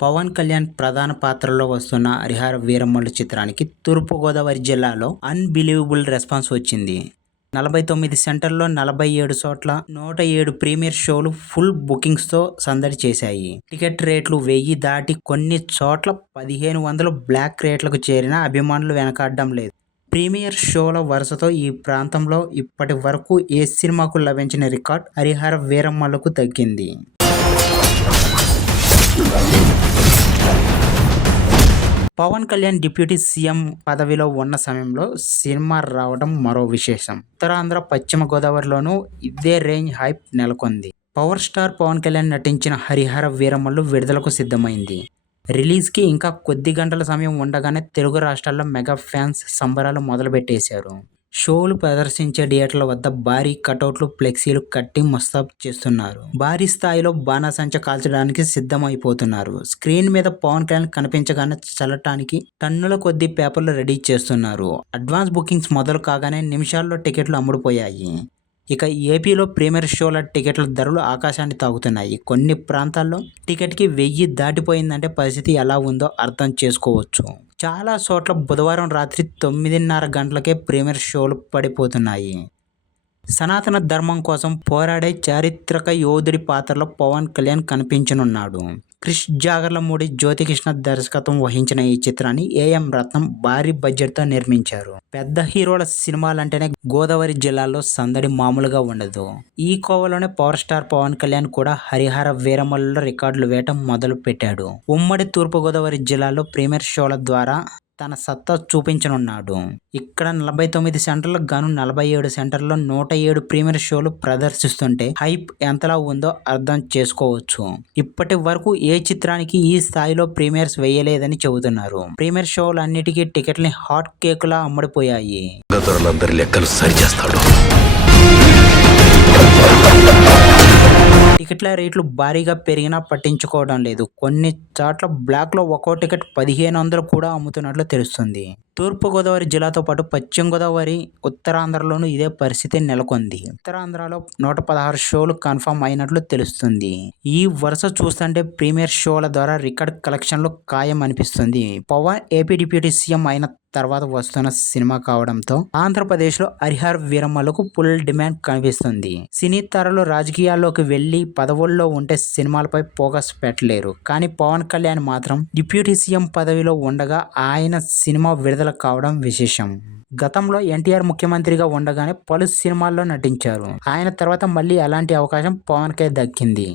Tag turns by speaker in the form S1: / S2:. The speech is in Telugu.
S1: పవన్ కళ్యాణ్ ప్రధాన పాత్రలో వస్తున్న హరిహర వీరమ్మలు చిత్రానికి తూర్పుగోదావరి జిల్లాలో అన్బిలీవబుల్ రెస్పాన్స్ వచ్చింది. నలభై తొమ్మిది సెంటర్లో నలభై ఏడు చోట్ల నూట ఏడు ప్రీమియర్ షోలు ఫుల్ బుకింగ్స్తో సందడి చేశాయి. టికెట్ రేట్లు వెయ్యి దాటి కొన్ని చోట్ల పదిహేను వందలు బ్లాక్ రేట్లకు చేరిన అభిమానులు వెనకాడడం లేదు. ప్రీమియర్ షోల వరుసతో ఈ ప్రాంతంలో ఇప్పటి వరకు ఏ సినిమాకు లభించిన రికార్డ్ హరిహర వీరమ్మలకు తగ్గింది. పవన్ కళ్యాణ్ డిప్యూటీ సీఎం పదవిలో ఉన్న సమయంలో సినిమా రావడం మరో విశేషం. ఉత్తరాంధ్ర పశ్చిమ గోదావరిలోనూ ఇదే రేంజ్ హైప్ నెలకొంది. పవర్ స్టార్ పవన్ కళ్యాణ్ నటించిన హరిహర వీరమ్మలు విడుదలకు సిద్ధమైంది. రిలీజ్కి ఇంకా కొద్ది గంటల సమయం ఉండగానే తెలుగు రాష్ట్రాల్లో మెగా ఫ్యాన్స్ సంబరాలు మొదలుపెట్టేశారు. షోలు ప్రదర్శించే థియేటర్ల వద్ద భారీ కటౌట్లు ఫ్లెక్సీలు కట్టి ముస్తాబ్ చేస్తున్నారు. భారీ స్థాయిలో బాణాసంచ కాల్చడానికి సిద్ధమైపోతున్నారు. స్క్రీన్ మీద పవన్ కళ్యాణ్ కనిపించగానే చల్లటానికి టన్నుల కొద్ది పేపర్లు రెడీ చేస్తున్నారు. అడ్వాన్స్ బుకింగ్స్ మొదలు కాగానే నిమిషాల్లో టికెట్లు అమ్ముడుపోయాయి. ఇక ఏపీలో ప్రీమియర్ షోల టికెట్ల ధరలు ఆకాశాన్ని తాగుతున్నాయి కొన్ని ప్రాంతాల్లో టికెట్కి వెయ్యి దాటిపోయిందంటే పరిస్థితి ఎలా ఉందో అర్థం చేసుకోవచ్చు. చాలా చోట్ల బుధవారం రాత్రి తొమ్మిదిన్నర గంటలకే ప్రీమియర్ షోలు పడిపోతున్నాయి. సనాతన ధర్మం కోసం పోరాడే చారిత్రక యోధుడి పాత్రలో పవన్ కళ్యాణ్ కనిపించనున్నాడు. క్రిష్ జాగర్లమూడి జ్యోతికృష్ణ దర్శకత్వం వహించిన ఈ చిత్రాన్ని ఏఎం రత్నం భారీ బడ్జెట్తో నిర్మించారు. పెద్ద హీరోల సినిమాలంటేనే గోదావరి జిల్లాలో సందడి మామూలుగా ఉండదు. ఈ కోవలోనే పవర్ స్టార్ పవన్ కళ్యాణ్ కూడా హరిహర వీరమల్లులో రికార్డులు వేయటం మొదలు పెట్టాడు ఉమ్మడి తూర్పుగోదావరి జిల్లాలో ప్రీమియర్ షోల ద్వారా తన సత్తా చూపించనున్నాడు. ఇక్కడ నలభై తొమ్మిది సెంటర్లకు గాను నలభై ఏడు సెంటర్లో నూట ఏడు ప్రీమియర్ షోలు ప్రదర్శిస్తుంటే హైప్ ఎంతలా ఉందో అర్థం చేసుకోవచ్చు. ఇప్పటి వరకు ఏ చిత్రానికి ఈ స్థాయిలో ప్రీమియర్స్ వేయలేదని చెబుతున్నారు. ప్రీమియర్ షోలు అన్నిటికీ టికెట్ని హాట్ కేకులా అమ్ముడిపోయాయి.
S2: లెక్కలు సరిచేస్తాడు.
S1: టికెట్ల రేట్లు భారీగా పెరిగినా పట్టించుకోవడం లేదు. కొన్ని చోట్ల బ్లాక్లో ఒక్కో టికెట్ పదిహేను వందలు కూడా అమ్ముతున్నట్లు తెలుస్తుంది. తూర్పుగోదావరి జిల్లాతో పాటు పశ్చిమ గోదావరి ఉత్తరాంధ్రలోనూ ఇదే పరిస్థితి నెలకొంది. ఉత్తరాంధ్రలో నూట పదహారు షోలు కన్ఫర్మ్ అయినట్లు తెలుస్తుంది. ఈ వరుస చూస్తుంటే ప్రీమియర్ షోల ద్వారా రికార్డ్ కలెక్షన్లు ఖాయం అనిపిస్తుంది పవన్ ఏపీ డిప్యూటీ సీఎం అయిన తర్వాత వస్తున్న సినిమా కావడంతో ఆంధ్రప్రదేశ్లో హరిహర్ వీరమ్మలకు ఫుల్ డిమాండ్ కనిపిస్తుంది. సినీ తరలు రాజకీయాల్లోకి వెళ్ళి పదవుల్లో ఉంటే సినిమాలపై ఫోకస్ పెట్టలేరు. కానీ పవన్ కళ్యాణ్ మాత్రం డిప్యూటీ సీఎం పదవిలో ఉండగా ఆయన సినిమా విడుదల కావడం విశేషం. గతంలో ఎన్టీఆర్ ముఖ్యమంత్రిగా ఉండగానే పలు సినిమాల్లో నటించారు. ఆయన తర్వాత మళ్ళీ అలాంటి అవకాశం పవన్కే దక్కింది.